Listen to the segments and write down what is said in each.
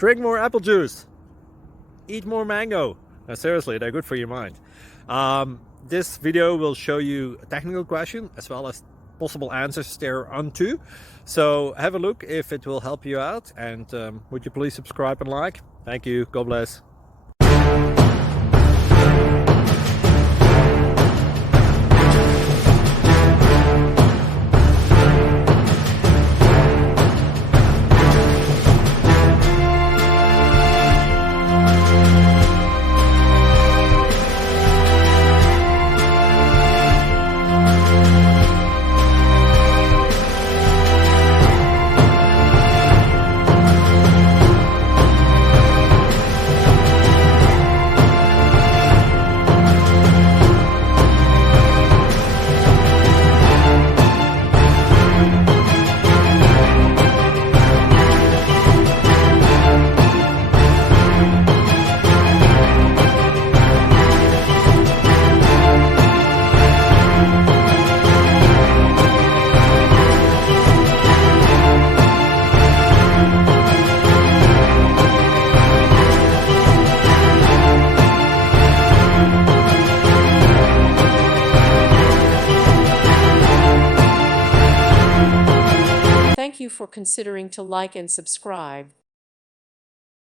Drink more apple juice. Eat more mango. No, seriously, they're good for your mind. This video will show you a technical question as well as possible answers thereunto. So have a look if it will help you out, and would you please subscribe and like? Thank you. God bless. Thank you for considering to like and subscribe.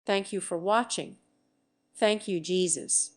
Thank you for watching. Thank you, Jesus.